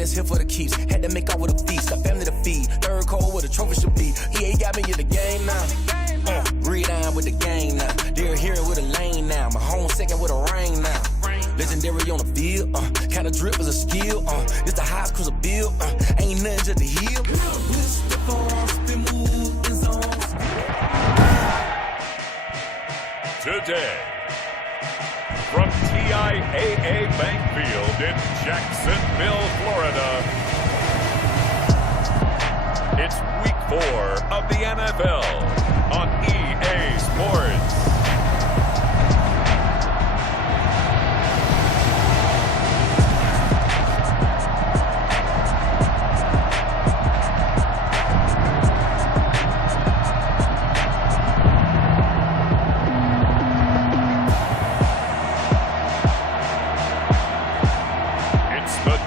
This here for the keeps. Had to make out with a feast. A family to feed. Third cold where the trophy should be. EA got me in the game now. Read on with the game now. Dear hero with a lane now. My home second with a ring now. Legendary on the field. Kinda drip is a skill. This the highest cruiser bill. Ain't nothing just to heal. Today, from TIAA Bank Field in Jacksonville, Florida, it's week 4 of the NFL on EA Sports.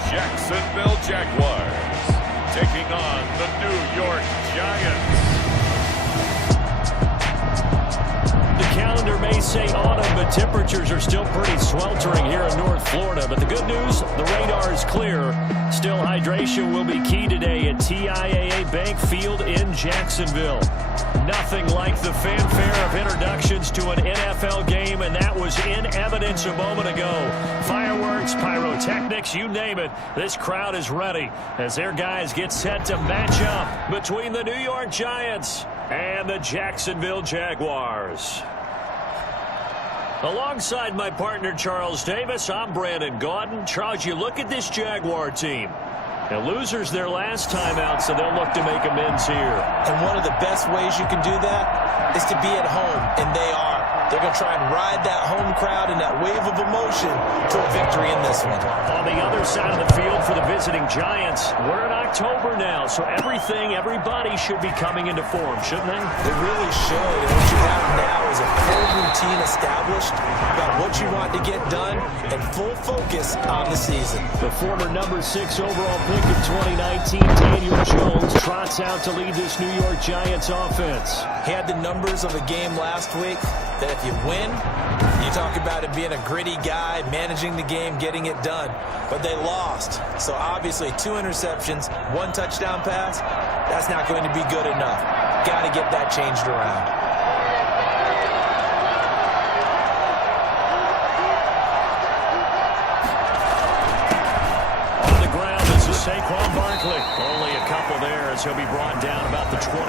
Jacksonville Jaguars taking on the New York Giants. The calendar may say autumn, but temperatures are still pretty sweltering here in North Florida. But the good news, the radar is clear. Still, hydration will be key today at TIAA Bank Field in Jacksonville. Nothing like the fanfare of introductions to an NFL game, and that was in evidence a moment ago. Fireworks, pyrotechnics, you name it. This crowd is ready as their guys get set to match up between the New York Giants and the Jacksonville Jaguars. Alongside my partner, Charles Davis, I'm Brandon Gaudin. Charles, you look at this Jaguar team. The losers their last time out, so they'll look to make amends here. And one of the best ways you can do that is to be at home, and they are. They're going to try and ride that home crowd and that wave of emotion to a victory in this one. On the other side of the field for the visiting Giants, we're in October now, so everybody should be coming into form, shouldn't they? They really should. And what you have now is a full routine established about what you want to get done and full focus on the season. The former number 6 overall pick of 2019, Daniel Jones, trots out to lead this New York Giants offense. He had the numbers of a game last week that if you win, you talk about it being a gritty guy, managing the game, getting it done. But they lost. So obviously 2 interceptions, 1 touchdown pass, that's not going to be good enough. Got to get that changed around. On the ground, this is Saquon Barkley. Only a couple there as he'll be brought down about the 28.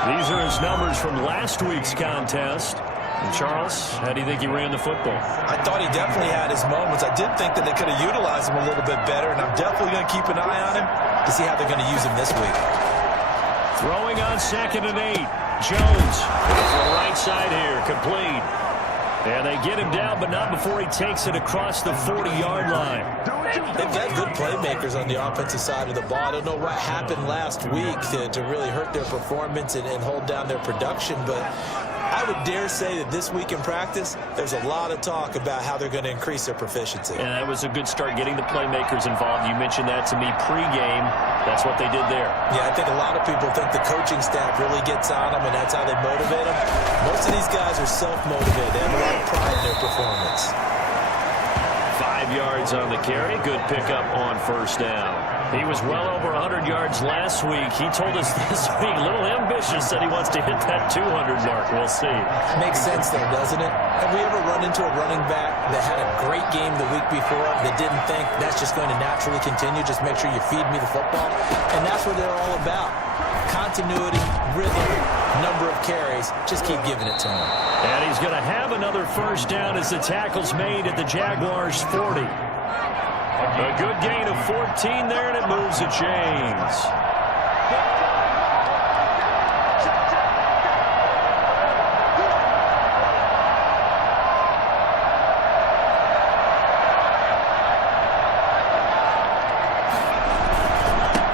These are his numbers from last week's contest. And Charles, how do you think he ran the football? I thought he definitely had his moments. I did think that they could have utilized him a little bit better, and I'm definitely going to keep an eye on him to see how they're going to use him this week. Throwing on 2nd and 8. Jones to the right side here, complete. And they get him down, but not before he takes it across the 40-yard line. They've got good playmakers on the offensive side of the ball. I don't know what happened last week to really hurt their performance and hold down their production, but I would dare say that this week in practice, there's a lot of talk about how they're going to increase their proficiency. And that was a good start, getting the playmakers involved. You mentioned that to me pregame. That's what they did there. Yeah, I think a lot of people think the coaching staff really gets on them, and that's how they motivate them. Most of these guys are self-motivated. They have a lot of pride in their performance. 5 yards on the carry. Good pickup on 1st down. He was well over 100 yards last week. He told us this week, a little ambitious, said he wants to hit that 200 mark. We'll see. Makes sense, though, doesn't it? Have we ever run into a running back that had a great game the week before that didn't think that's just going to naturally continue? Just make sure you feed me the football. And that's what they're all about. Continuity, rhythm, number of carries. Just keep giving it to him. And he's going to have another 1st down as the tackle's made at the Jaguars' 40. A good gain of 14 there, and it moves the chains.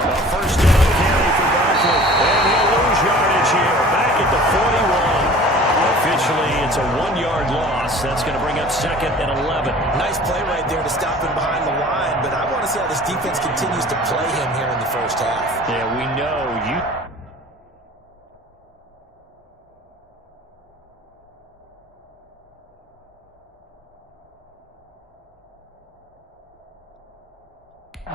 A 1st down carry for Barkley. And he'll lose yardage here. Back at the 41. Officially, it's a 1-yard loss. That's going to bring up 2nd and 11. Nice play right there to stop him behind the line, but I want to see how this defense continues to play him here in the 1st half. Yeah, we know you.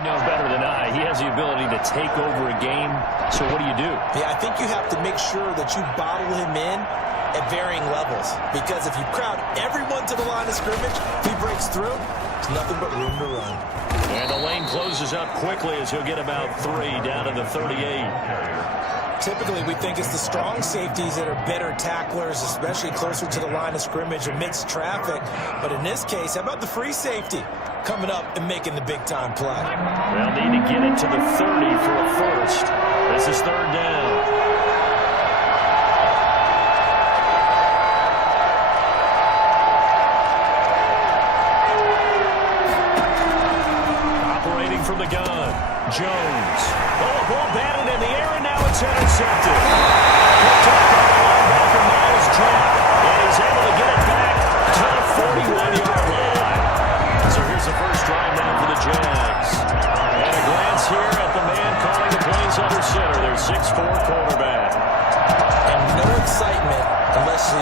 No better than I. He has the ability to take over a game. So what do you do? Yeah, I think you have to make sure that you bottle him in at varying levels. Because if you crowd everyone to the line of scrimmage, if he breaks through, there's nothing but room to run. And the lane closes up quickly as he'll get about 3 down to the 38. Typically, we think it's the strong safeties that are better tacklers, especially closer to the line of scrimmage amidst traffic. But in this case, how about the free safety coming up and making the big-time play? They'll need to get it to the 30 for a first. This is 3rd down. Operating from the gun, Jones. Oh, a ball batted in the air, and now it's intercepted. Picked up by the linebacker, Miles Jack, and he's able to get it back to the 41-yard line. So here's the first drive now for the Jags. And a glance here at the man calling the plays under center, their 6'4" quarterback. And no excitement unless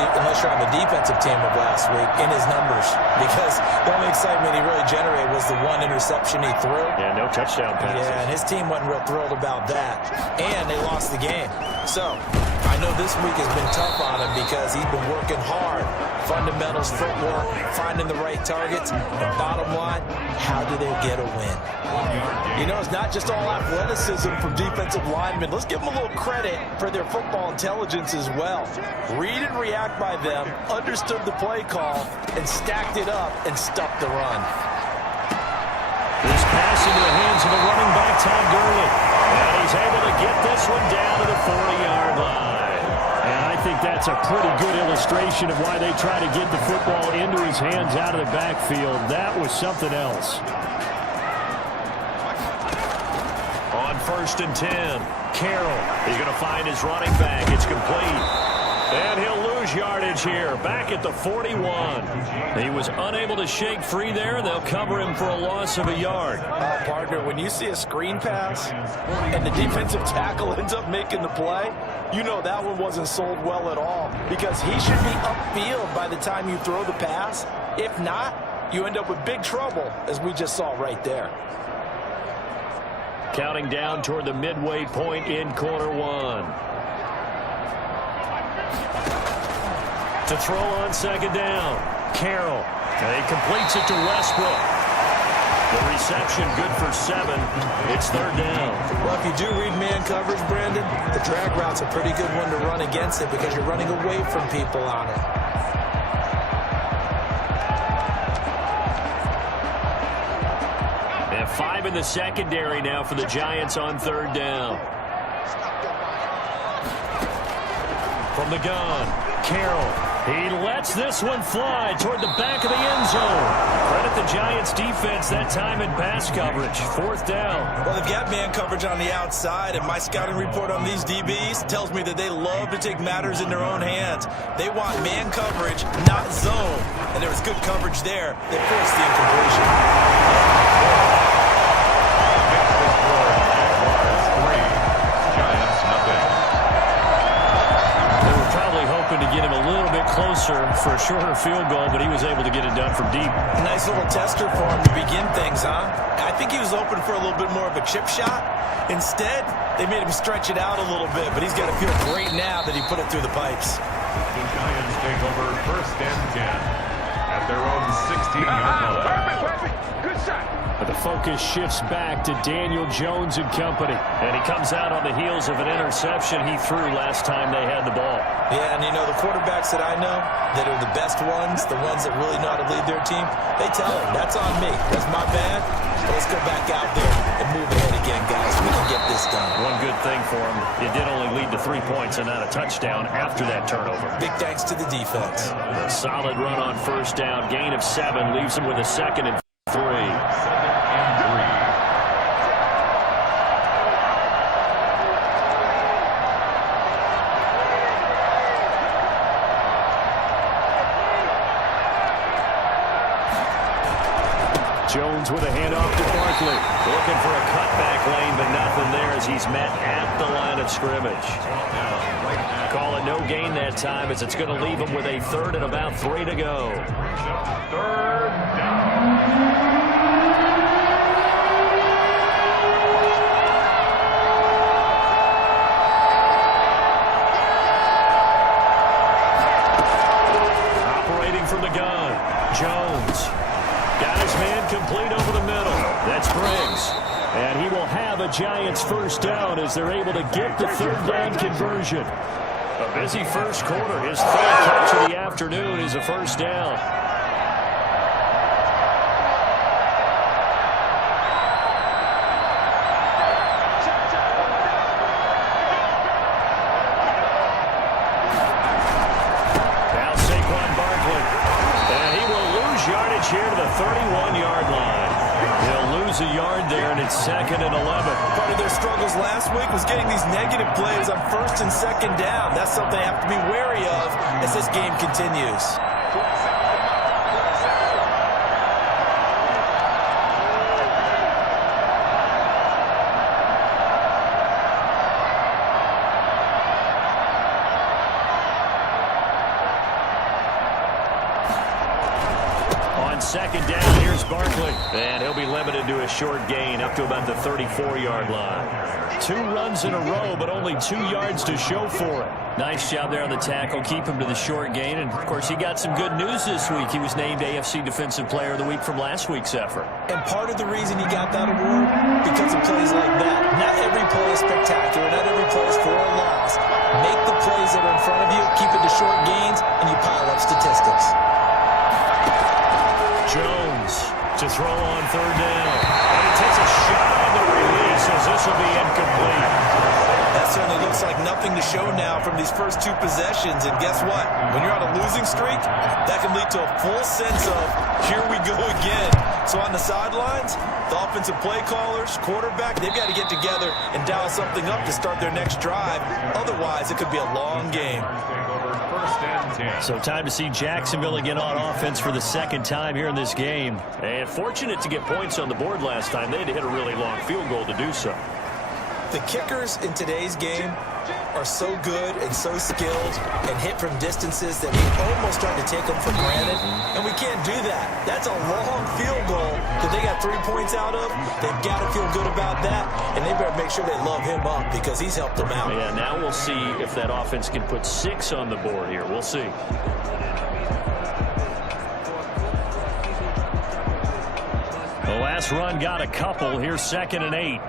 you're on the defensive team of last week in his numbers, because the only excitement he really generated was the 1 interception he threw. Yeah, no touchdown passes. Yeah, and his team wasn't real thrilled about that. And they lost the game. So I know this week has been tough on him because he's been working hard. Fundamentals, footwork, finding the right targets. And bottom line, how do they get a win? You know, it's not just all athleticism from defensive linemen. Let's give them a little credit for their football intelligence as well. Read and react by them, understood the play call, and stacked it up and stuffed the run. This pass into the hands of the running back, Todd Gurley. And he's able to get this one down to the 40-yard line. And I think that's a pretty good illustration of why they try to get the football into his hands out of the backfield. That was something else. On 1st and 10, Carroll is going to find his running back. It's complete. And he'll lose yardage here, back at the 41. He was unable to shake free there. They'll cover him for a loss of a yard. Partner, when you see a screen pass and the defensive tackle ends up making the play, you know that one wasn't sold well at all, because he should be upfield by the time you throw the pass. If not, you end up with big trouble, as we just saw right there. Counting down toward the midway point in quarter 1. To throw on 2nd down, Carroll. And he completes it to Westbrook. The reception good for 7. It's 3rd down. Well, if you do read man coverage, Brandon, the drag route's a pretty good one to run against it because you're running away from people on it. And 5 in the secondary now for the Giants on 3rd down. From the gun, Carroll. He lets this one fly toward the back of the end zone. Credit the Giants defense that time in pass coverage. 4th down. Well, they've got man coverage on the outside, and my scouting report on these DBs tells me that they love to take matters in their own hands. They want man coverage, not zone. And there was good coverage there. They forced the incompletion. To get him a little bit closer for a shorter field goal, but he was able to get it done from deep. A nice little tester for him to begin things, huh? I think he was open for a little bit more of a chip shot. Instead, they made him stretch it out a little bit, but he's got to feel great now that he put it through the pipes. The Giants take over 1st and 10 at their own 16-yard line. Good shot. But the focus shifts back to Daniel Jones and company. And he comes out on the heels of an interception he threw last time they had the ball. Yeah, and you know, the quarterbacks that I know that are the best ones, the ones that really know how to lead their team, they tell him, that's on me. That's my bad. But let's go back out there and move ahead again, guys. We can get this done. One good thing for him, it did only lead to 3 points and not a touchdown after that turnover. Big thanks to the defense. A solid run on 1st down. Gain of 7 leaves him with a 2nd and 3. Jones with a handoff to Barkley. Looking for a cutback lane, but nothing there as he's met at the line of scrimmage. Call it no gain that time as it's going to leave him with a 3rd and about 3 to go. 3rd down. That's Briggs. And he will have a Giants first down as they're able to get the third down conversion. A busy first quarter. His third catch of the afternoon is a first down. Now Saquon Barkley. And he will lose yardage here to the 31-yard line. He'll lose a yard there, and it's 2nd and 11. Part of their struggles last week was getting these negative plays on 1st and 2nd down. That's something they have to be wary of as this game continues. On 2nd down, here's Barkley. And he'll be limited to a short gain up to about the 34-yard line. 2 runs in a row, but only 2 yards to show for it. Nice job there on the tackle. Keep him to the short gain. And, of course, he got some good news this week. He was named AFC Defensive Player of the Week from last week's effort. And part of the reason he got that award, because of plays like that. Not every play is spectacular. Not every play is for a loss. Make the plays that are in front of you, keep it to short gains, and you pile up statistics. Jones to throw on 3rd down. And he takes a shot on the release as this will be incomplete. That certainly looks like nothing to show now from these first 2 possessions. And guess what? When you're on a losing streak, that can lead to a full sense of, here we go again. So on the sidelines, the offensive play callers, quarterback, they've got to get together and dial something up to start their next drive. Otherwise, it could be a long game. So time to see Jacksonville again on offense for the 2nd time here in this game. And fortunate to get points on the board last time. They had to hit a really long field goal to do so. The kickers in today's game are so good and so skilled and hit from distances that we almost start to take them for granted. And we can't do that. That's a long field goal that they got 3 points out of. They've got to feel good about that. And they better make sure they love him up because he's helped them out. Yeah, now we'll see if that offense can put 6 on the board here. We'll see. The last run got a couple. Here's 2nd and 8.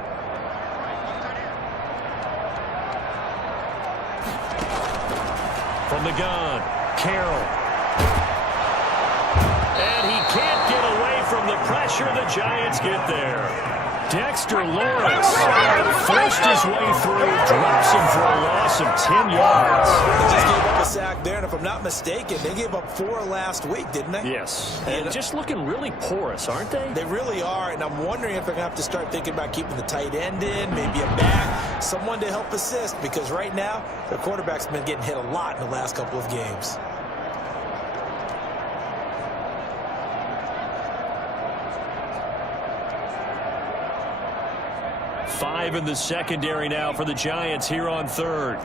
From the gun, Carroll. And he can't get away from the pressure. The Giants get there. Dexter Lawrence forced his way through, drops him for a loss of 10 yards. They just gave up a sack there, and if I'm not mistaken, they gave up 4 last week, didn't they? Yes. And just looking really porous, aren't they? They really are, and I'm wondering if they're going to have to start thinking about keeping the tight end in, maybe a back, someone to help assist, because right now, their quarterback's been getting hit a lot in the last couple of games. Five in the secondary now for the Giants here on 3rd.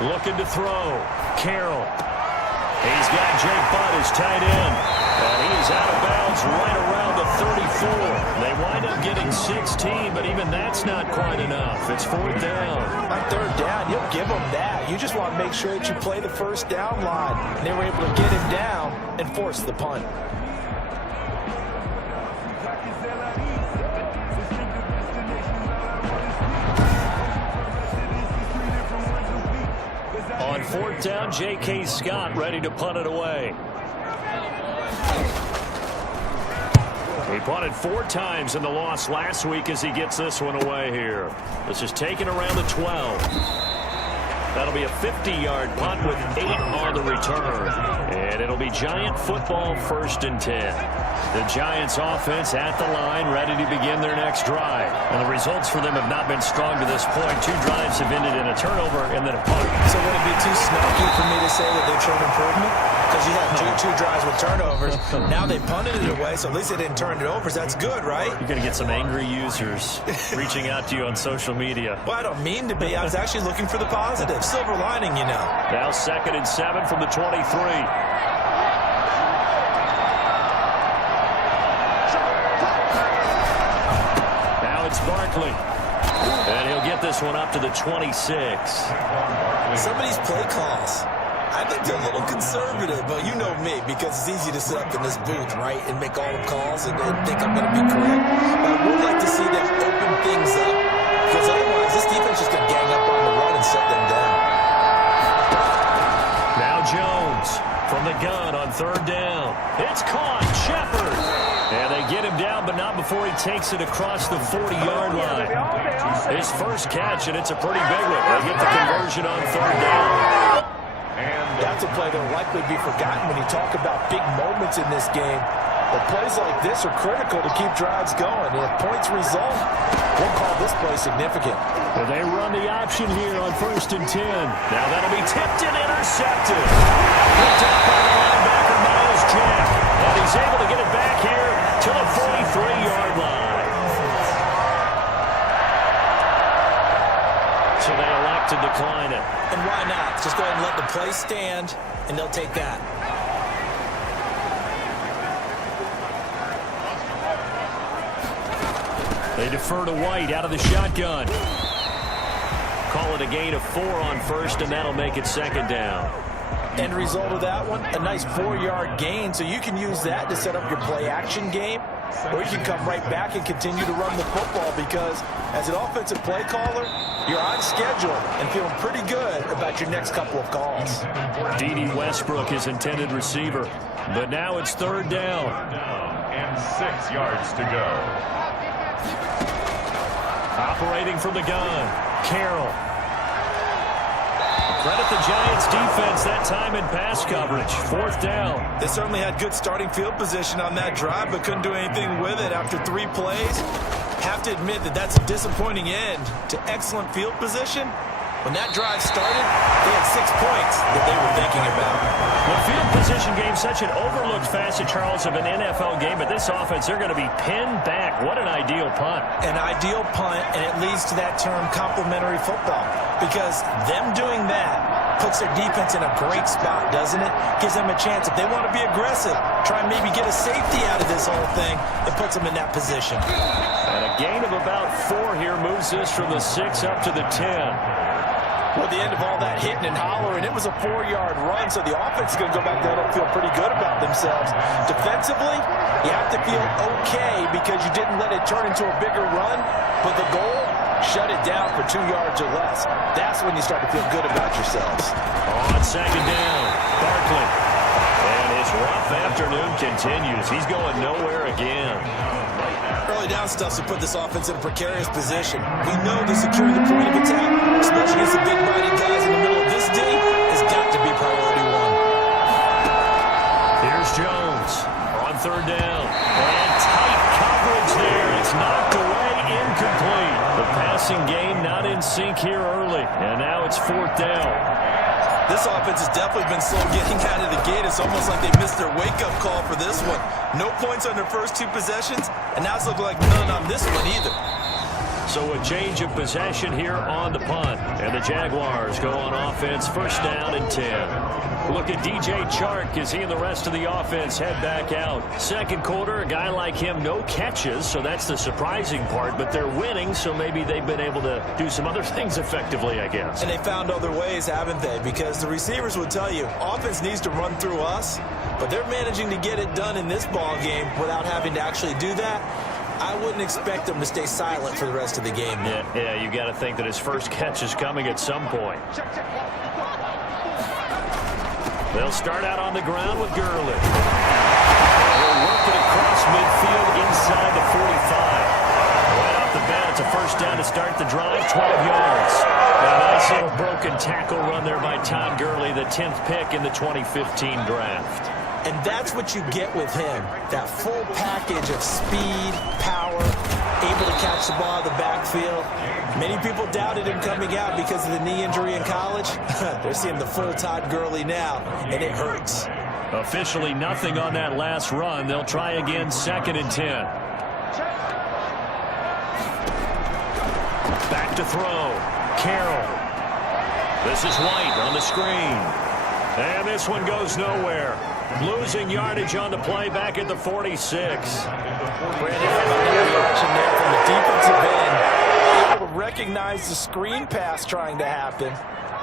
Looking to throw. Carroll. He's got Jake Butt, his tight end. And he is out of bounds right around the 34. They wind up getting 16, but even that's not quite enough. It's 4th down. On 3rd down, you'll give them that. You just want to make sure that you play the first down line. And they were able to get him down and force the punt. On 4th down, J.K. Scott ready to punt it away. He punted 4 times in the loss last week as he gets this one away here. This is taken around the 12. That'll be a 50-yard punt with 8 on the return. And it'll be Giant football 1st and 10. The Giants offense at the line, ready to begin their next drive. And the results for them have not been strong to this point. 2 drives have ended in a turnover and then a punt. So would it be too snarky for me to say that they've shown improvement? Because you had two drives with turnovers. Now they punted it away, so at least they didn't turn it over. So that's good, right? You're going to get some angry users reaching out to you on social media. Well, I don't mean to be. I was actually looking for the positive. Silver lining, you know. Now 2nd and 7 from the 23. Now it's Barkley. And he'll get this one up to the 26. Some of these play calls, I I think they're a little conservative, but you know me, because it's easy to sit up in this booth, right, and make all the calls and think I'm going to be correct. But I would like to see them open things up, because otherwise this defense is going to gang up on the run and shut them down. Now Jones from the gun on third down. It's caught. Shepard. And they get him down, but not before he takes it across the 40-yard line. His first catch, and it's a pretty big one. They get the conversion on third down. That's a play that will likely be forgotten when you talk about big moments in this game. But plays like this are critical to keep drives going. And if points result, we'll call this play significant. Well, they run the option here on 1st and 10. Now that'll be tipped and intercepted. Picked up by the linebacker, Miles Jack. And he's able to get it back here to the 43-yard line. So they elect to decline it. And why not? Just go ahead and let the play stand, and they'll take that. They defer to White out of the shotgun. Call it a gain of 4 on 1st, and that'll make it 2nd down. End result of that one, a nice 4-yard gain, so you can use that to set up your play-action game, or you can come right back and continue to run the football, because as an offensive play caller, you're on schedule and feeling pretty good about your next couple of calls. D.D. Westbrook, his intended receiver, but now it's 3rd down. And 6 yards to go. Operating from the gun, Carroll. Credit the Giants defense that time in pass coverage. 4th down. They certainly had good starting field position on that drive, but couldn't do anything with it after 3 plays. Have to admit that that's a disappointing end to excellent field position. When that drive started, they had 6 points that they were thinking about. Well, field position game, such an overlooked facet, Charles, of an NFL game, but this offense, they're going to be pinned back. What an ideal punt. An ideal punt, and it leads to that term complementary football, because them doing that puts their defense in a great spot, doesn't it? Gives them a chance. If they want to be aggressive, try and maybe get a safety out of this whole thing, it puts them in that position. And a gain of about 4 here moves this from the 6 up to the 10. Well, at the end of all that hitting and hollering, it was a 4-yard run, so the offense is going to go back there and feel pretty good about themselves. Defensively, you have to feel okay because you didn't let it turn into a bigger run, but the goal, shut it down for 2 yards or less. That's when you start to feel good about yourselves. On 2nd down, Barkley. And his rough afternoon continues. He's going nowhere again. Early down stuff to put this offense in a precarious position. We know that securing the point of attack, especially against the big-bodied guys in the middle of this D, has got to be priority 1. Here's Jones on 3rd down. And tight coverage there. It's knocked away, incomplete. The passing game not in sync here early. And now it's 4th down. This offense has definitely been slow getting out of the gate. It's almost like they missed their wake-up call for this one. No points on their first 2 possessions, and now it's looking like none on this one either. So a change of possession here on the punt. And the Jaguars go on offense, 1st down and 10. Look at DJ Chark as he and the rest of the offense head back out. 2nd quarter, a guy like him, no catches, so that's the surprising part. But they're winning, so maybe they've been able to do some other things effectively, I guess. And they found other ways, haven't they? Because the receivers would tell you, offense needs to run through us, but they're managing to get it done in this ball game without having to actually do that. I wouldn't expect them to stay silent for the rest of the game. Yeah, you got to think that his first catch is coming at some point. They'll start out on the ground with Gurley. They'll work it across midfield inside the 45. Right off the bat, it's a 1st down to start the drive, 12 yards. And a nice little broken tackle run there by Todd Gurley, the 10th pick in the 2015 draft. And that's what you get with him, that full package of speed, power, able to catch the ball in the backfield. Many people doubted him coming out because of the knee injury in college. They're seeing the full Todd Gurley now, and it hurts. Officially nothing on that last run. They'll try again, 2nd and 10. Back to throw. Carroll. This is White on the screen. And this one goes nowhere. Losing yardage on the play back at the 46. Brandon, how about the reaction there from the defensive end? Able to recognize the screen pass trying to happen.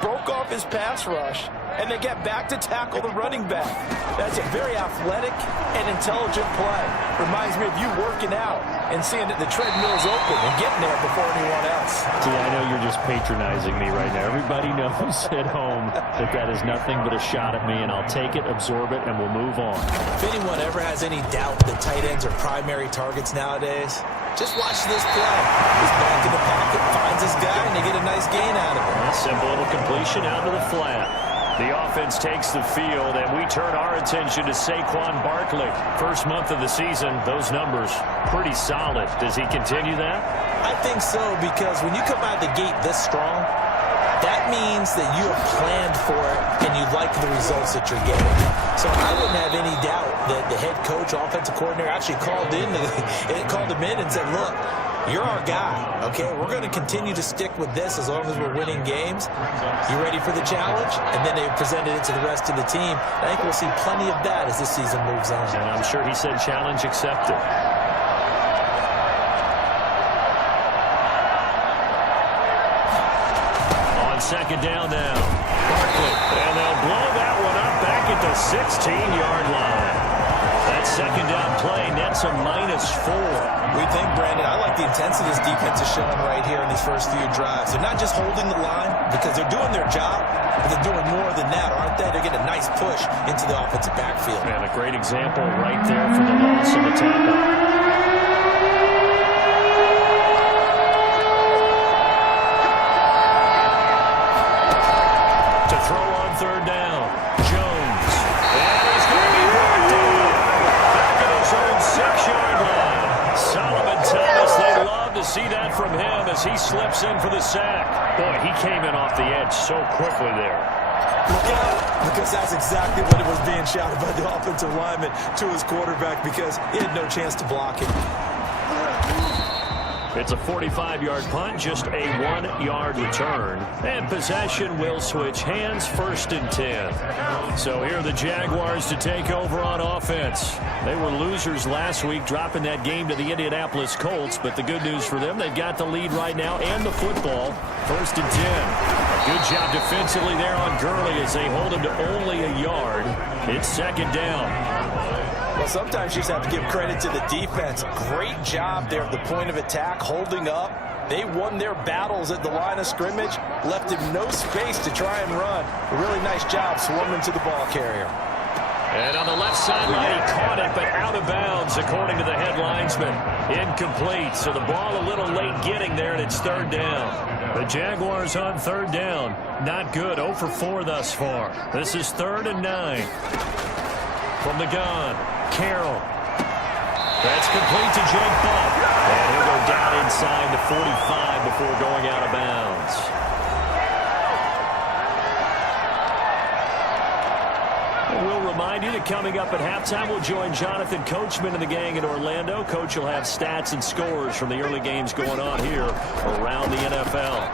Broke off his pass rush and they get back to tackle the running back. That's a very athletic and intelligent play. Reminds me of you working out and seeing that the treadmill's open and getting there before anyone else. See, I know you're just patronizing me right now. Everybody knows at home that that is nothing but a shot at me, and I'll take it, absorb it, and we'll move on. If anyone ever has any doubt that tight ends are primary targets nowadays, just watch this play. He's back in the pocket, finds his guy, and they get a nice gain out of it. A simple little completion out to the flat. The offense takes the field, and we turn our attention to Saquon Barkley. First month of the season, those numbers pretty solid. Does he continue that? I think so, because when you come out of the gate this strong, that means that you have planned for it and you like the results that you're getting. So I wouldn't have any doubt that the head coach, offensive coordinator, actually called him in and said, look, you're our guy, okay? We're going to continue to stick with this as long as we're winning games. You ready for the challenge? And then they presented it to the rest of the team. I think we'll see plenty of that as this season moves on. And I'm sure he said challenge accepted. On second down now, Barkley. And they'll blow that one up back at the 16-yard line. That second down play nets a -4. We think, Brandon, I like the intensity this defense is showing right here in these first few drives. They're not just holding the line because they're doing their job, but they're doing more than that, aren't they? They're getting a nice push into the offensive backfield. And a great example right there for the loss of the tackle. To throw on third down, Jones. And he's going to be brought down back at his own 6-yard line. Solomon Thomas, they'd love to see that from him as he slips in for the sack. Boy, he came in off the edge so quickly there. Look out, because that's exactly what it was being shouted by the offensive lineman to his quarterback because he had no chance to block it. It's a 45-yard punt, just a 1-yard return. And possession will switch hands, 1st and 10. So here are the Jaguars to take over on offense. They were losers last week, dropping that game to the Indianapolis Colts. But the good news for them, they've got the lead right now and the football. 1st and 10. Good job defensively there on Gurley as they hold him to only a yard. It's 2nd down. Well, sometimes you just have to give credit to the defense. Great job there at the point of attack, holding up. They won their battles at the line of scrimmage, left him no space to try and run. A really nice job swarming to the ball carrier. And on the left sideline, he caught it, but out of bounds, according to the head linesman. Incomplete, so the ball a little late getting there, and it's 3rd down. The Jaguars on 3rd down. Not good, 0 for 4 thus far. This is 3rd and 9. From the gun, Carroll. That's complete to Jake Buck. And he'll go down inside the 45 before going out of bounds. We'll remind you that coming up at halftime, we'll join Jonathan Coachman and the gang in Orlando. Coach will have stats and scores from the early games going on here around the NFL.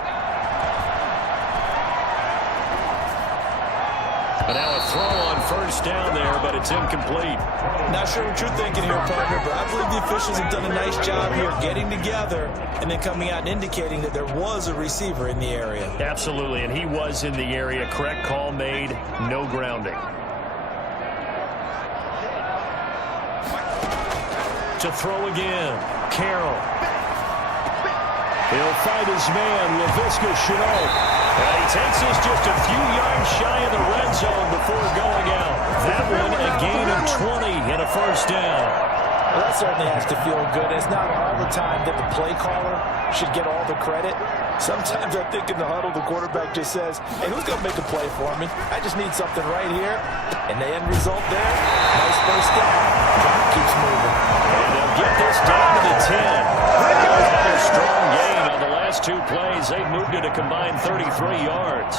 And now a throw on 1st down there, but it's incomplete. Not sure what you're thinking here, partner, but I believe the officials have done a nice job here getting together and then coming out and indicating that there was a receiver in the area. Absolutely, and he was in the area. Correct call made, no grounding. To throw again, Carroll. He'll fight his man, Laviska Shenault. And he takes us just a few yards shy of the red zone before going out. That one a gain of 20 and a 1st down. Well, that certainly has to feel good. It's not all the time that the play caller should get all the credit. Sometimes I think in the huddle, the quarterback just says, hey, who's going to make a play for me? I just need something right here. And the end result there, nice 1st down. Clock keeps moving. And they'll get this down to the 10. Another strong gain on the last 2 plays. They've moved it a combined 33 yards.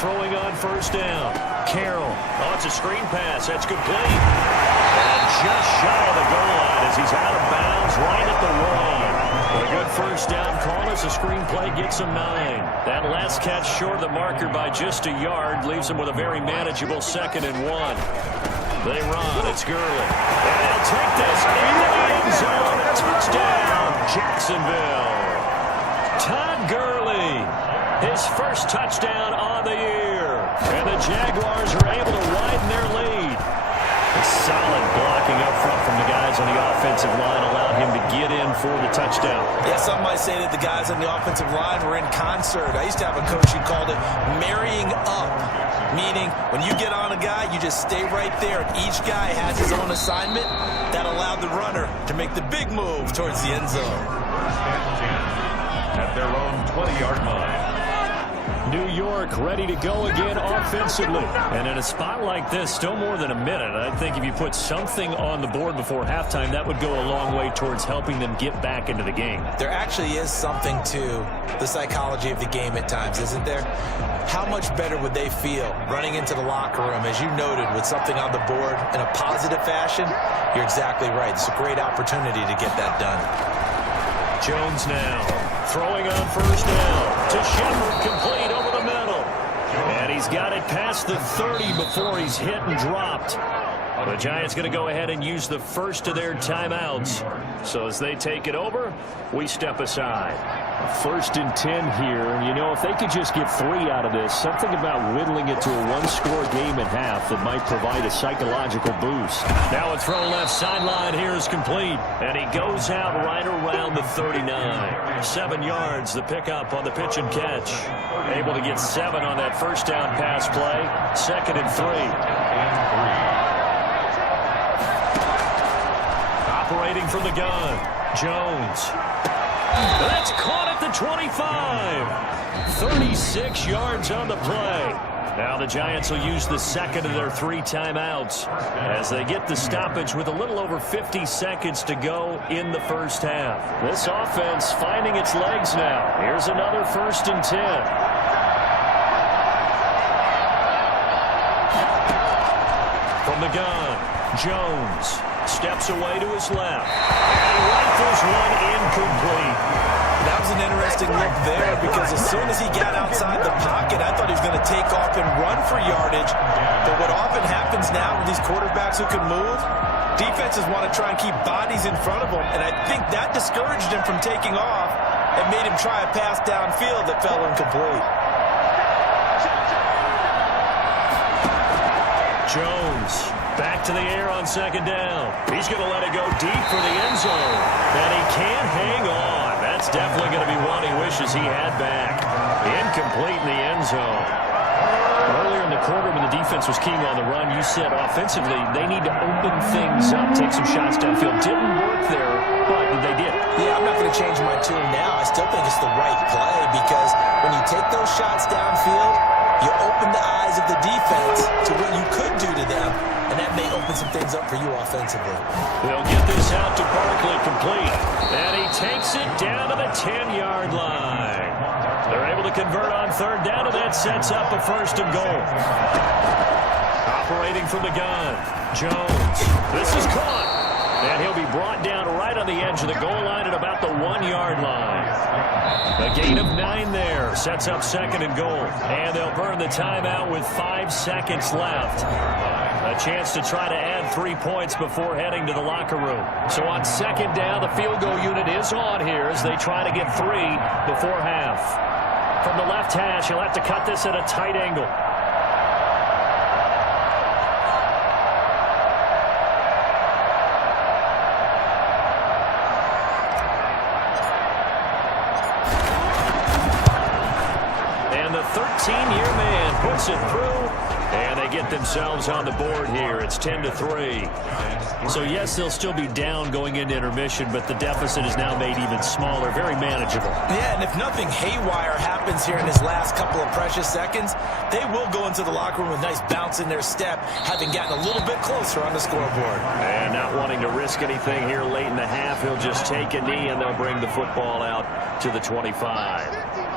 Throwing on 1st down. Carroll. Oh, it's a screen pass. That's complete. And just shy of the goal line as he's out of bounds right at the 1. A good 1st down call as the screen play gets him 9. That last catch short of the marker by just a yard leaves him with a very manageable 2nd and 1. They run. It's Gurley. And they'll take this into the end zone. Touchdown, Jacksonville. Todd Gurley, his 1st touchdown on the year. And the Jaguars are able to widen their lead. A solid blocking up front from the guys on the offensive line allowed him to get in for the touchdown. Yeah, some might say that the guys on the offensive line were in concert. I used to have a coach who called it marrying up, meaning when you get on a guy, you just stay right there. And each guy has his own assignment that allowed the runner to make the big move towards the end zone. At their own 20-yard line. New York ready to go again offensively. And in a spot like this, still more than a minute. I think if you put something on the board before halftime, that would go a long way towards helping them get back into the game. There actually is something to the psychology of the game at times, isn't there? How much better would they feel running into the locker room, as you noted, with something on the board in a positive fashion? You're exactly right. It's a great opportunity to get that done. Jones now throwing on first down to Shepard, complete over the middle. And he's got it past the 30 before he's hit and dropped. The Giants going to go ahead and use the first of their timeouts. So as they take it over, we step aside. 1st and 10 here. And, you know, if they could just get 3 out of this, something about whittling it to a one-score game at half that might provide a psychological boost. Now a throw left sideline here is complete. And he goes out right around the 39. 7 yards, the pickup on the pitch and catch. Able to get 7 on that first down pass play. 2nd and 3. Operating from the gun, Jones. That's caught at the 25. 36 yards on the play. Now the Giants will use the second of their 3 timeouts as they get the stoppage with a little over 50 seconds to go in the first half. This offense finding its legs now. Here's another 1st and 10. From the gun, Jones steps away to his left and rifles one incomplete. That was an interesting look there because as soon as he got outside the pocket, I thought he was going to take off and run for yardage. But what often happens now with these quarterbacks who can move, defenses want to try and keep bodies in front of them, and I think that discouraged him from taking off and made him try a pass downfield that fell incomplete. Jones back to the air on 2nd down. He's going to let it go deep for the end zone. And he can't hang on. That's definitely going to be one he wishes he had back. Incomplete in the end zone. Earlier in the quarter when the defense was keying on the run, you said offensively they need to open things up, take some shots downfield. Didn't work there, but they did. Yeah, I'm not going to change my tune now. I still think it's the right play because when you take those shots downfield, you open the eyes of the defense to what you could do to them, and that may open some things up for you offensively. They'll get this out to Barkley, complete. And he takes it down to the 10-yard line. They're able to convert on 3rd down, and that sets up a 1st and goal. Operating from the gun, Jones. This is caught. And he'll be brought down right on the edge of the goal line at about the 1-yard line. A gain of 9 there. Sets up 2nd and goal. And they'll burn the timeout with 5 seconds left. A chance to try to add 3 points before heading to the locker room. So on 2nd down, the field goal unit is on here as they try to get 3 before half. From the left hash, he'll have to cut this at a tight angle. And the 13-year man puts it through. And they get themselves on the board here. It's 10-3. So, yes, they'll still be down going into intermission, but the deficit is now made even smaller, very manageable. Yeah, and if nothing haywire happens here in his last couple of precious seconds, they will go into the locker room with a nice bounce in their step, having gotten a little bit closer on the scoreboard. And not wanting to risk anything here late in the half, he'll just take a knee, and they'll bring the football out to the 25.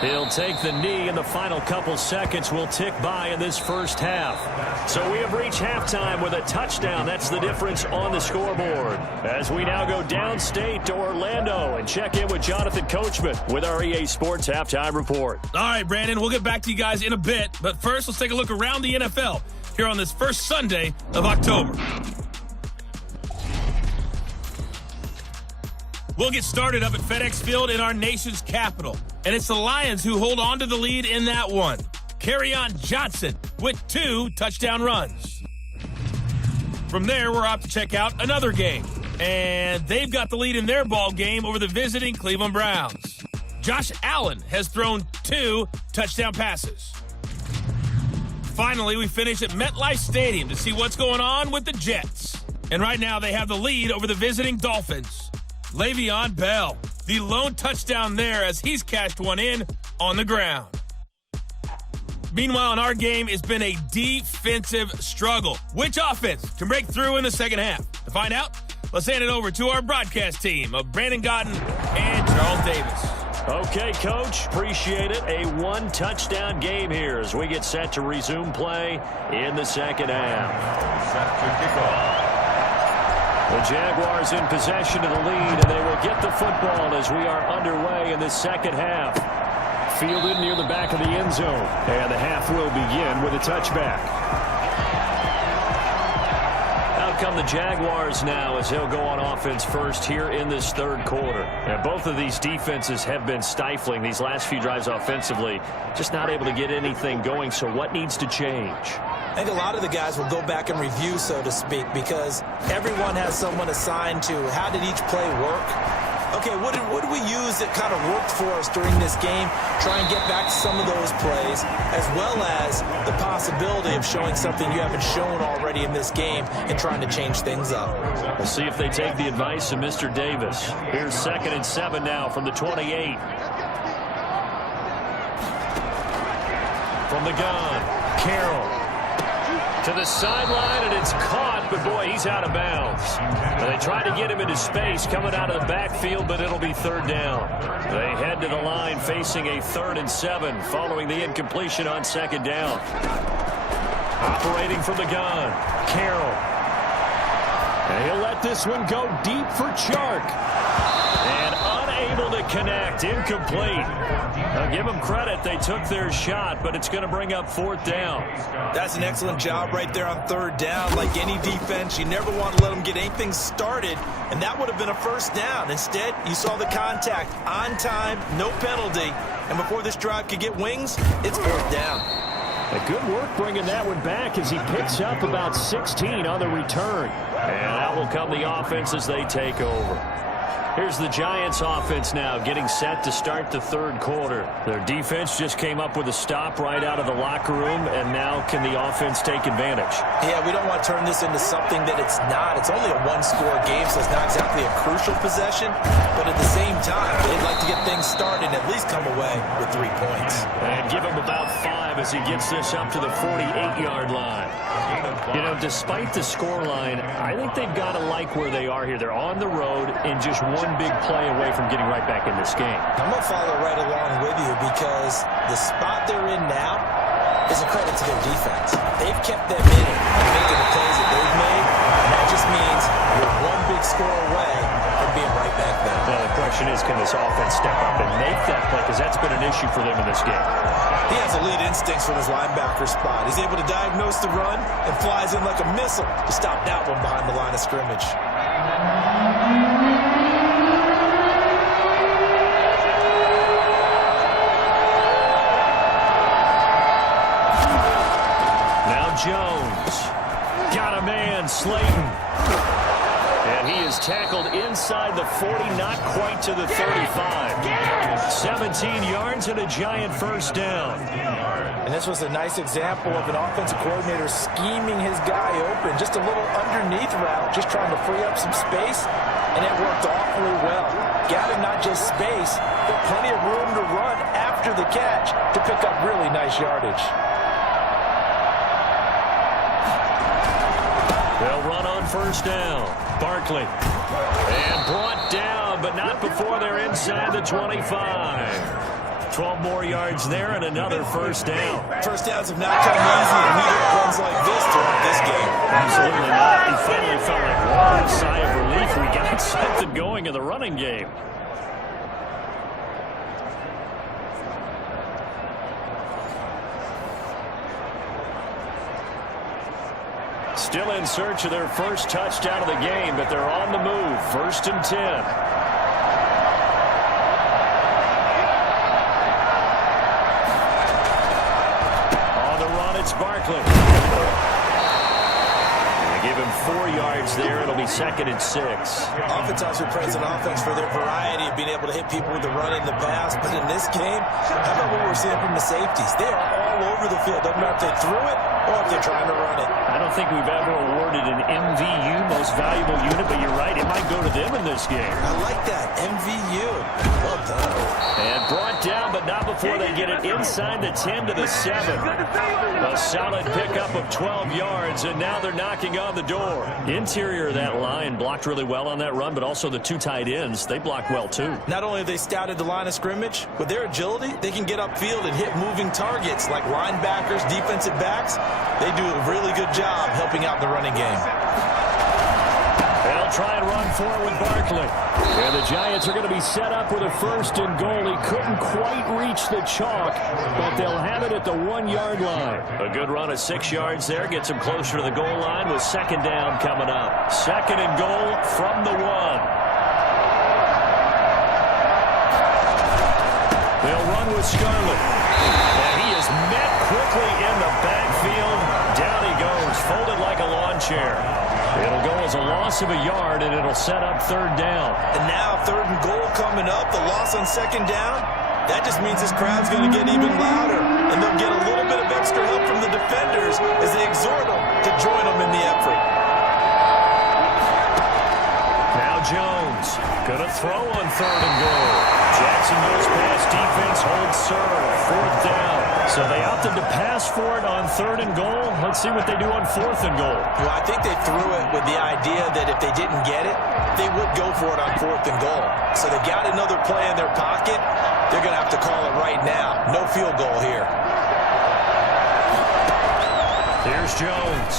He'll take the knee, and the final couple seconds will tick by in this first half. So we have reached halftime with a touchdown. That's the difference on the scoreboard. As we now go downstate to Orlando and check in with Jonathan Coachman with our EA Sports Halftime Report. All right, Brandon, we'll get back to you guys in a bit. But first, let's take a look around the NFL here on this first Sunday of October. We'll get started up at FedEx Field in our nation's capital. And it's the Lions who hold on to the lead in that one. Kerryon Johnson with 2 touchdown runs. From there, we're off to check out another game. And they've got the lead in their ball game over the visiting Cleveland Browns. Josh Allen has thrown 2 touchdown passes. Finally, we finish at MetLife Stadium to see what's going on with the Jets. And right now, they have the lead over the visiting Dolphins. Le'Veon Bell, the lone touchdown there as he's cashed one in on the ground. Meanwhile, in our game, it's been a defensive struggle. Which offense can break through in the second half? To find out, let's hand it over to our broadcast team of Brandon Godden and Charles Davis. Okay, Coach, appreciate it. A 1-touchdown game here as we get set to resume play in the second half. Set to kick off. The Jaguars in possession of the lead, and they will get the football as we are underway in the second half. Fielded near the back of the end zone, and the half will begin with a touchback. Out come the Jaguars now as he'll go on offense first here in this third quarter. And both of these defenses have been stifling these last few drives offensively, just not able to get anything going. So what needs to change? I think a lot of the guys will go back and review, so to speak, because everyone has someone assigned to how did each play work. Okay, what did we use that kind of worked for us during this game? Try and get back to some of those plays, as well as the possibility of showing something you haven't shown already in this game and trying to change things up. We'll see if they take the advice of Mr. Davis. Here's 2nd and 7 now from the 28. From the gun, Carroll. To the sideline, and it's caught, but boy, he's out of bounds. They tried to get him into space coming out of the backfield, but it'll be 3rd down. They head to the line facing a 3rd and 7 following the incompletion on 2nd down. Operating from the gun, Carroll. And he'll let this one go deep for Chark. And unable to connect, incomplete. I'll give them credit, they took their shot, but it's going to bring up 4th down. That's an excellent job right there on 3rd down. Like any defense, you never want to let them get anything started, and that would have been a 1st down. Instead, you saw the contact on time, no penalty, and before this drive could get wings, it's 4th down. A good work bringing that one back as he picks up about 16 on the return. And out will come the offense as they take over. Here's the Giants offense now getting set to start the 3rd quarter. Their defense just came up with a stop right out of the locker room, and now can the offense take advantage? Yeah, we don't want to turn this into something that it's not. It's only a 1-score game, so it's not exactly a crucial possession, but at the same time, they'd like to get things started and at least come away with 3 points. And give him about 5 as he gets this up to the 48-yard line. You know, despite the scoreline, I think they've got to like where they are here. They're on the road and just one big play away from getting right back in this game. I'm going to follow right along with you because the spot they're in now is a credit to their defense. They've kept them in it and making the plays that they've made, and that just means you're one big score away from being right back there. Well, the question is, can this offense step up and make that play? Because that's been an issue for them in this game. He has elite instincts from his linebacker spot. He's able to diagnose the run and flies in like a missile to stop that one behind the line of scrimmage. Now Jones. Got a man, Slayton. And he is tackled inside the 40, not quite to the 35. 17 yards and a giant 1st down. And this was a nice example of an offensive coordinator scheming his guy open. Just a little underneath route, just trying to free up some space, and it worked awfully well. Got him not just space, but plenty of room to run after the catch to pick up really nice yardage. They'll run on 1st down. Barkley. And brought down, but not before they're inside the 25. 12 more yards there and another 1st down. 1st downs have not come easy and needed runs like this throughout this game. Absolutely not. He finally felt like one sigh of relief. We got something going in the running game. Still in search of their first touchdown of the game, but they're on the move. 1st and 10. Barkley. Give him 4 yards there. It'll be 2nd and 6. Offense also praised an offense for their variety of being able to hit people with the run and the pass. But in this game, how about what we're seeing from the safeties? They are all over the field. Doesn't matter if they threw it or if they're trying to run it. I don't think we've ever awarded an MVU, most valuable unit, but you're right. It might go to them in this game. I like that. MVU. Well done. And brought down, but not before they get it inside the 10 to the 7. A solid pickup of 12 yards, and now they're knocking on the door. Interior of that line blocked really well on that run, but also the 2 tight ends, they blocked well too. Not only have they scouted the line of scrimmage, with their agility, they can get upfield and hit moving targets like linebackers, defensive backs. They do a really good job helping out the running game. They'll try and run for it with Barkley. And the Giants are going to be set up with a 1st and goal. He couldn't quite reach the chalk, but they'll have it at the 1-yard line. A good run of 6 yards there gets them closer to the goal line with 2nd down coming up. 2nd and goal from the 1. They'll run with Scarlett. And he is met quickly in the backfield. Down he goes, folded like a lawn chair. It'll go as a loss of a yard, and it'll set up 3rd down. And now 3rd and goal coming up. The loss on 2nd down. That just means this crowd's going to get even louder. And they'll get a little bit of extra help from the defenders as they exhort them to join them in the effort. Now Jones going to throw on 3rd and goal. Jacksonville's pass defense holds serve. 4th down. So they opted to pass for it on 3rd and goal. Let's see what they do on 4th and goal. Well, I think they threw it with the idea that if they didn't get it, they would go for it on 4th and goal. So they got another play in their pocket. They're going to have to call it right now. No field goal here. Here's Jones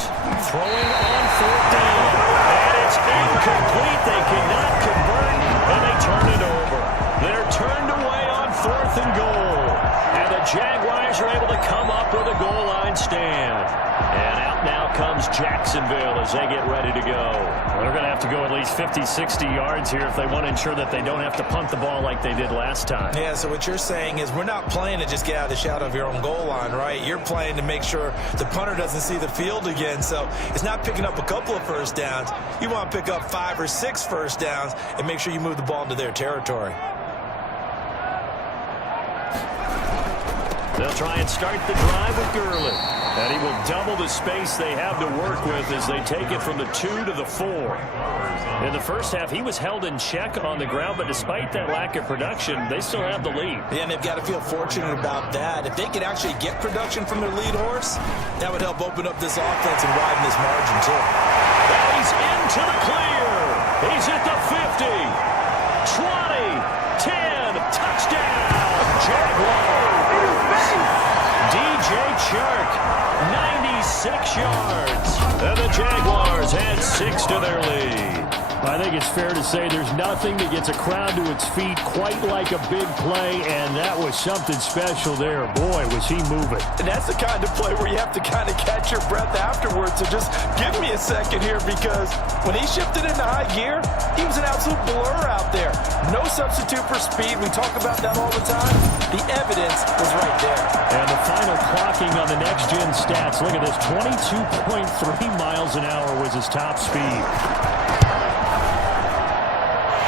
throwing on 4th down. And it's incomplete. They cannot convert, and they turn it over. They're turned away on 4th and goal. And the Jaguars are able to come up with a goal line stand. And out now comes Jacksonville as they get ready to go. They're going to have to go at least 50, 60 yards here if they want to ensure that they don't have to punt the ball like they did last time. Yeah, so what you're saying is we're not playing to just get out of the shadow of your own goal line, right? You're playing to make sure the punter doesn't see the field again. So it's not picking up a couple of 1st downs. You want to pick up 5 or 6 1st downs and make sure you move the ball into their territory. They'll try and start the drive with Gurley. And he will double the space they have to work with as they take it from the 2 to the 4. In the first half, he was held in check on the ground, but despite that lack of production, they still have the lead. Yeah, and they've got to feel fortunate about that. If they could actually get production from their lead horse, that would help open up this offense and widen this margin, too. And he's into the clear. He's at the 50, 20, 10, touchdown, Jaguars. DJ Chark, 96 yards. And the Jaguars add 6 to their lead. I think it's fair to say there's nothing that gets a crowd to its feet quite like a big play, and that was something special there. Boy, was he moving. And that's the kind of play where you have to kind of catch your breath afterwards. So just give me a second here, because when he shifted into high gear, he was an absolute blur out there. No substitute for speed. We talk about that all the time. The evidence was right there. And the final clocking on the next-gen stats. Look at this, 22.3 miles an hour was his top speed.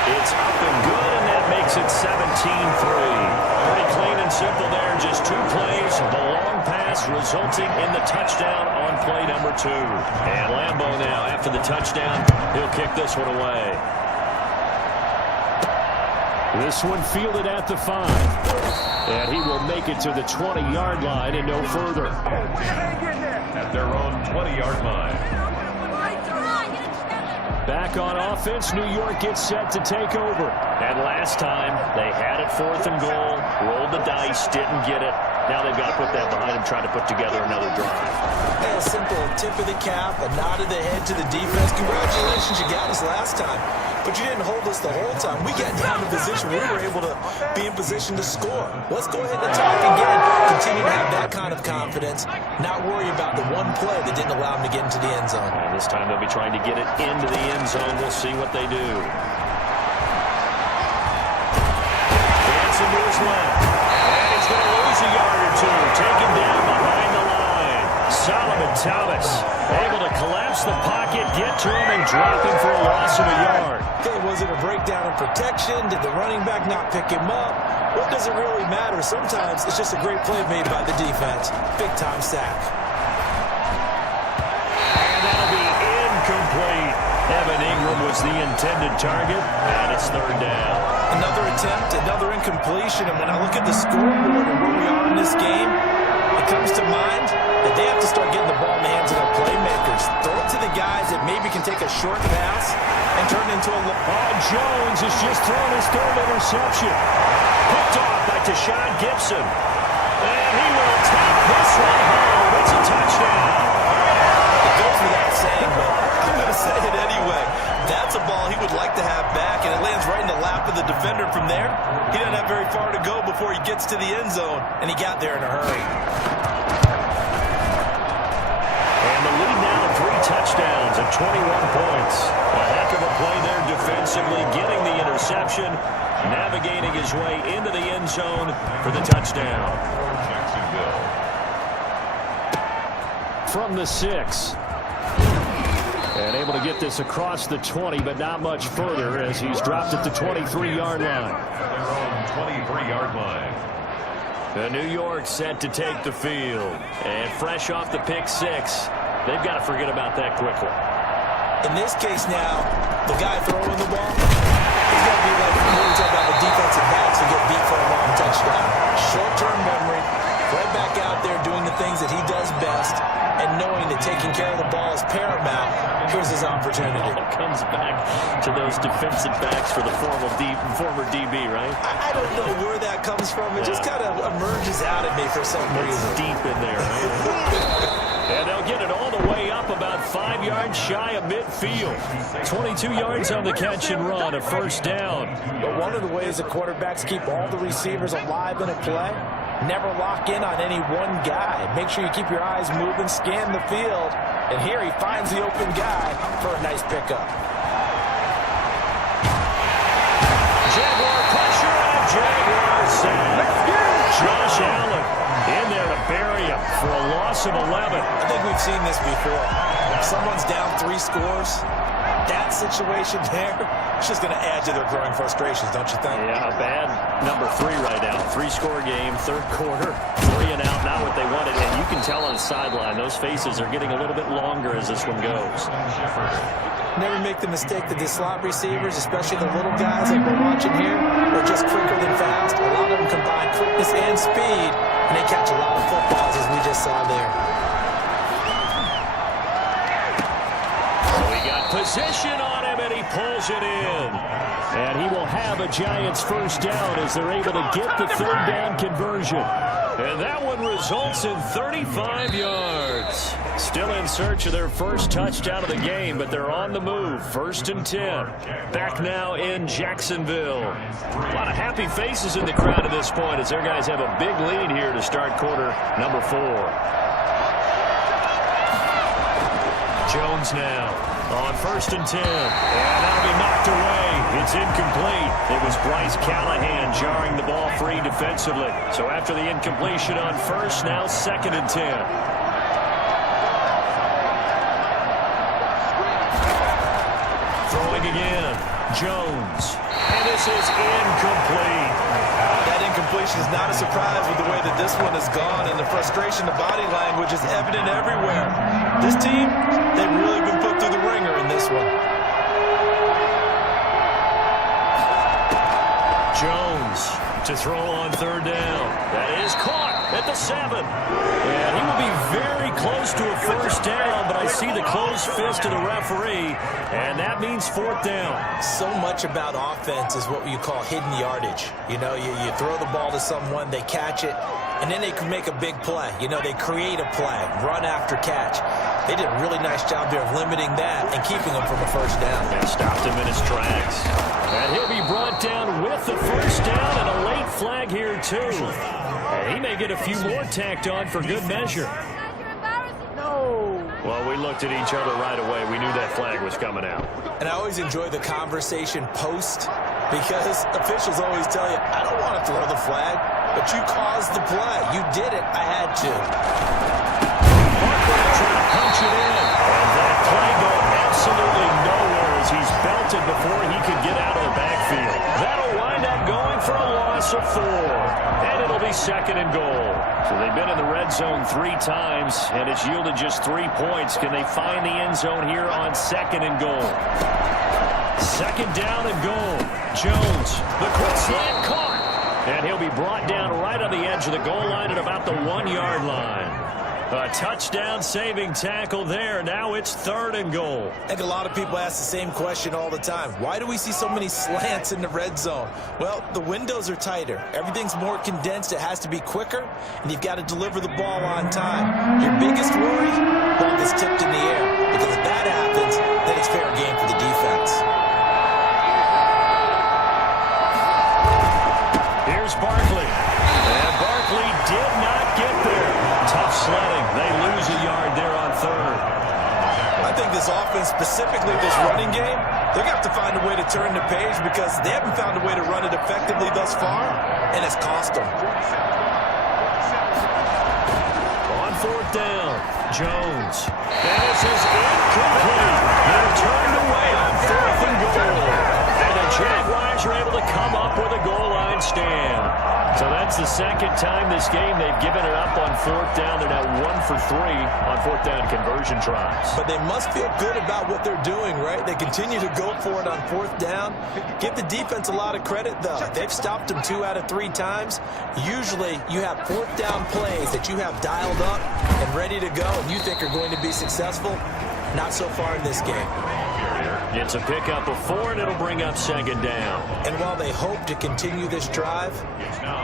It's up and good, and that makes it 17-3. Pretty clean and simple there. Just 2 plays. The long pass resulting in the touchdown on play number 2. And Lambeau now, after the touchdown, he'll kick this one away. This one fielded at the 5. And he will make it to the 20-yard line and no further. At their own 20-yard line. Back on offense, New York gets set to take over. And last time, they had it 4th and goal, rolled the dice, didn't get it. Now they've got to put that behind them, trying to put together another drive. A simple tip of the cap, a nod of the head to the defense. Congratulations, you got us last time. But you didn't hold us the whole time. We got down to position. We were able to be in position to score. Let's go ahead and attack again. Continue to have that kind of confidence. Not worry about the one play that didn't allow them to get into the end zone. And this time they'll be trying to get it into the end zone. We'll see what they do. Dancing to his left. And he's going to lose a yard or two. Taken down behind the line. Thomas able to collapse the pocket, get to him, and drop him for a loss of a yard. Okay, was it a breakdown in protection? Did the running back not pick him up? What does it really matter? Sometimes it's just a great play made by the defense. Big-time sack. And that'll be incomplete. Evan Ingram was the intended target, and it's third down. Another attempt, another incompletion, and when I look at the scoreboard and where we are in this game, it comes to mind that they have to start getting the ball in the hands of their playmakers. Throw it to the guys that maybe can take a short pass and turn it into a... Jones has just thrown his third interception. Picked off by Tashawn Gibson. And he will take this one home. It's a touchdown. It goes without saying, but I'm going to say it anyway. That's a ball he would like to have back, and it lands right in the lap of the defender from there. He doesn't have very far to go before he gets to the end zone, and he got there in a hurry. And the lead now 3 touchdowns at 21 points. A heck of a play there defensively, getting the interception, navigating his way into the end zone for the touchdown. Jacksonville. From the 6. And able to get this across the 20, but not much further as he's dropped at the 23-yard line. At their own 23-yard line. The New York set to take the field. And fresh off the pick 6, they've got to forget about that quickly. In this case now, the guy throwing the ball, he's got to be like when we talk about the defensive backs who get beat for a long touchdown. Short-term memory, right back out there doing the things that he does best, and knowing that taking care of the ball is paramount. Here's his opportunity. It comes back to those defensive backs for the former DB, right? I don't know where that comes from. It just kind of emerges out at me for some reason. It's deep in there, right? And they'll get it all the way up about 5 yards shy of midfield. 22 yards on the catch and run, a first down. But one of the ways the quarterbacks keep all the receivers alive in a play, never lock in on any one guy. Make sure you keep your eyes moving, scan the field, and here he finds the open guy for a nice pickup. Jaguar pressure on Jaguars. Josh Allen in there to bury him for a loss of 11. I think we've seen this before. If someone's down 3 scores, that situation there, it's just going to add to their growing frustrations, don't you think? Yeah, bad number 3 right now. 3-score game, third quarter, 3 and out, not what they wanted. And you can tell on the sideline, those faces are getting a little bit longer as this one goes. Never make the mistake that the slot receivers, especially the little guys like we're watching here, are just quicker than fast. A lot of them combine quickness and speed, and they catch a lot of footballs, as we just saw there. Position on him, and he pulls it in. And he will have a Giants first down as they're able to get the third down conversion. And that one results in 35 yards. Still in search of their first touchdown of the game, but they're on the move. 1st and 10. Back now in Jacksonville. A lot of happy faces in the crowd at this point as their guys have a big lead here to start quarter number 4. Jones now. On 1st and 10, and that'll be knocked away. It's incomplete. It was Bryce Callahan jarring the ball free defensively. So after the incompletion on 1st, now 2nd and 10. Throwing again, Jones, and this is incomplete. That incompletion is not a surprise with the way that this one has gone, and the frustration, the body language is evident everywhere. This team, they've really been put through the ringer in this one. Jones to throw on 3rd down. That is caught at the 7. And he will be very close to a first down, but I see the closed fist of the referee, and that means 4th down. So much about offense is what you call hidden yardage. You know, you throw the ball to someone, they catch it, and then they can make a big play. You know, they create a play, run after catch. They did a really nice job there of limiting that and keeping him from a first down. And stopped him in his tracks. And he'll be brought down with the first down and a late flag here, too. And he may get a few more tacked on for good measure. Well, we looked at each other right away. We knew that flag was coming out. And I always enjoy the conversation post because officials always tell you, I don't want to throw the flag, but you caused the play. You did it. I had to. Barkley trying to times, and it's yielded just 3 points. Can they find the end zone here on 2nd and goal? 2nd down and goal. Jones, the quick slant caught. And he'll be brought down right on the edge of the goal line at about the 1-yard line. A touchdown-saving tackle there. Now it's 3rd and goal. I think a lot of people ask the same question all the time. Why do we see so many slants in the red zone? Well, the windows are tighter. Everything's more condensed. It has to be quicker, and you've got to deliver the ball on time. Your biggest worry? Ball gets tipped in the air. Because if that happens, then it's fair game for the defense. Here's Barkley. And Barkley did not get there. Tough sledding. They lose a yard there on 3rd. I think this offense, specifically this running game, they're going to have to find a way to turn the page because they haven't found a way to run it effectively thus far, and it's cost them. On 4th down, Jones. And this is incomplete. They're turned away on 4th and goal. And the Jaguars are able to come up with a goal line stand. So that's the 2nd time this game they've given it up on 4th down. They're now 1 for 3 on 4th down conversion tries. But they must feel good about what they're doing, right? They continue to go for it on 4th down. Give the defense a lot of credit, though. They've stopped them 2 out of 3 times. Usually you have 4th down plays that you have dialed up and ready to go and you think are going to be successful. Not so far in this game. It's a pickup of 4, and it'll bring up 2nd down. And while they hope to continue this drive,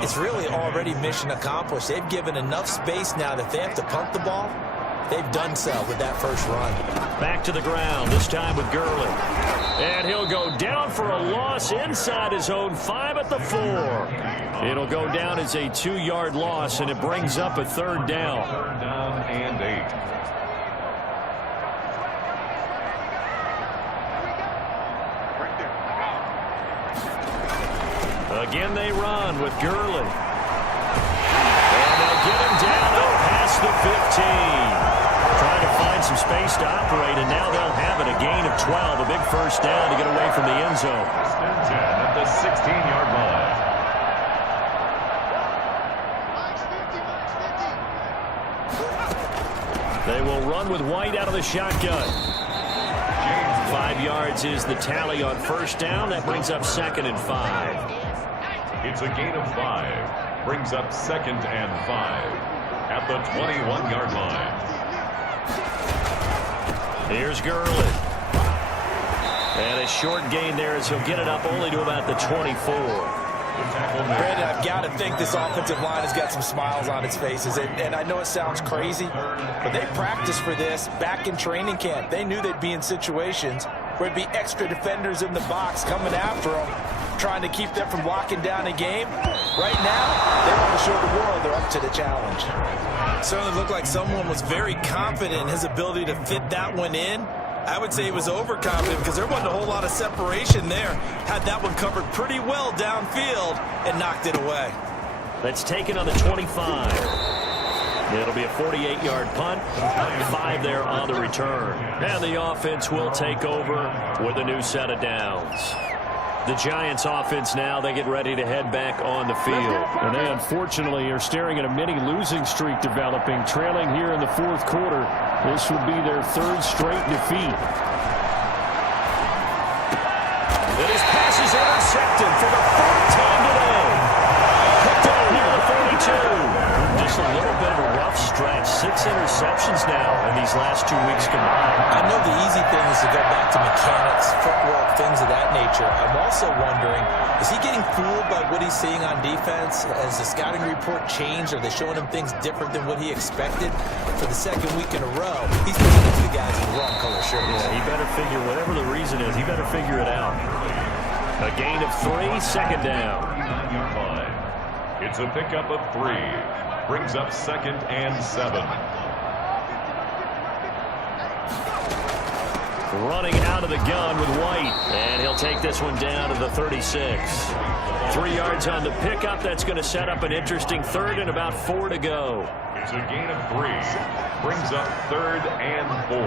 it's really already mission accomplished. They've given enough space now that if they have to punt the ball, they've done so with that first run. Back to the ground, this time with Gurley. And he'll go down for a loss inside his own 5 at the 4. It'll go down as a 2-yard loss, and it brings up a 3rd down. 3rd down and 8. Again they run with Gurley. And they'll get him down out past the 15. Trying to find some space to operate, and now they'll have it. A gain of 12, a big first down to get away from the end zone. 10 at the 16-yard line. They will run with White out of the shotgun. 5 yards is the tally on first down. That brings up 2nd and 5. It's a gain of 5. Brings up 2nd and 5 at the 21-yard line. Here's Gurley. And a short gain there as he'll get it up only to about the 24. Brandon, I've got to think this offensive line has got some smiles on its faces. And I know it sounds crazy, but they practiced for this back in training camp. They knew they'd be in situations where there'd be extra defenders in the box coming after them, trying to keep them from locking down a game. Right now, they want to show the world they're up to the challenge. It certainly looked like someone was very confident in his ability to fit that one in. I would say he was overconfident because there wasn't a whole lot of separation there. Had that one covered pretty well downfield and knocked it away. That's taken on the 25. It'll be a 48-yard punt. 5 there on the return. And the offense will take over with a new set of downs. The Giants offense now, they get ready to head back on the field. And they unfortunately are staring at a mini losing streak developing, trailing here in the 4th quarter. This would be their 3rd straight defeat. And his pass is intercepted for the 4th time today. Picked up near the 42. Just a little bit of a rough stretch. 6 interceptions now in these last 2 weeks combined. I know the easy thing is to go back to mechanics, footwork, things of that nature. I'm also wondering, is he getting fooled by what he's seeing on defense? Has the scouting report changed? Are they showing him things different than what he expected? For the 2nd week in a row, he's putting the guys in the wrong color shirts. Yeah, he better figure, whatever the reason is, he better figure it out. A gain of 3, 2nd down. It's a pickup of 3. Brings up 2nd and 7. Running out of the gun with White. And he'll take this one down to the 36. 3 yards on the pickup. That's going to set up an interesting 3rd and about 4 to go. It's a gain of 3. Brings up 3rd and 4.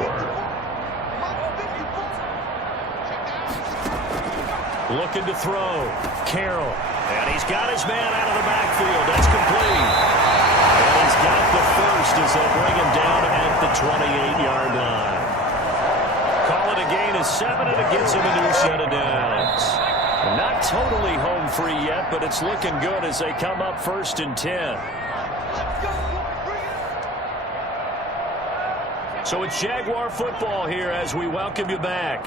Looking to throw. Carroll. And he's got his man out of the backfield. That's complete. And he's got the first as they bring him down at the 28-yard line. Call it a gain of 7, and it gets him a new set of downs. Not totally home free yet, but it's looking good as they come up 1st and 10. So it's Jaguar football here as we welcome you back.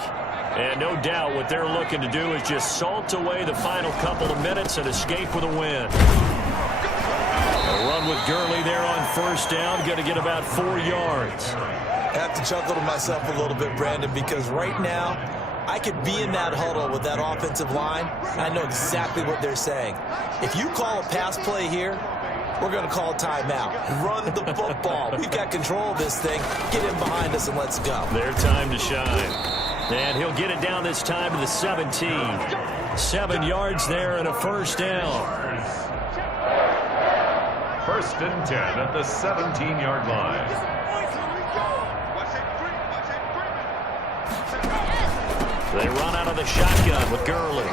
And no doubt what they're looking to do is just salt away the final couple of minutes and escape with a win. A run with Gurley there on 1st down, going to get about 4 yards. I have to chuckle to myself a little bit, Brandon, because right now I could be in that huddle with that offensive line. I know exactly what they're saying. If you call a pass play here, we're going to call a timeout. Run the football. We've got control of this thing. Get in behind us and let's go. Their time to shine. And he'll get it down this time to the 17. 7 yards there and a 1st down. 1st and 10 at the 17-yard line. They run out of the shotgun with Gurley.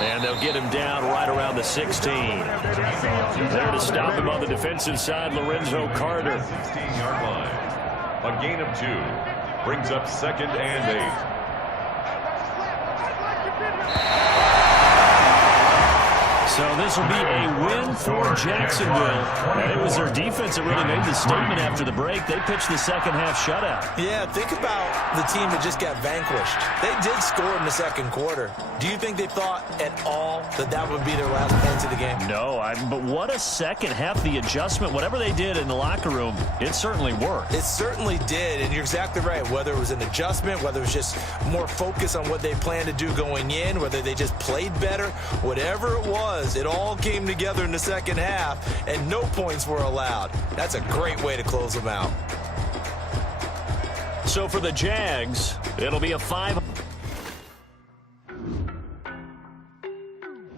And they'll get him down right around the 16. There to stop him on the defensive side, Lorenzo Carter. 16-yard line. A gain of 2. Brings up 2nd and 8. So this will be a win for Jacksonville. And it was their defense that really made the statement after the break. They pitched the second-half shutout. Yeah, think about the team that just got vanquished. They did score in the 2nd quarter. Do you think they thought at all that that would be their last points of the game? No, but what a second half. The adjustment, whatever they did in the locker room, it certainly worked. It certainly did, and you're exactly right. Whether it was an adjustment, whether it was just more focus on what they planned to do going in, whether they just played better, whatever it was, it all came together in the 2nd half, and no points were allowed. That's a great way to close them out. So for the Jags, it'll be a 5.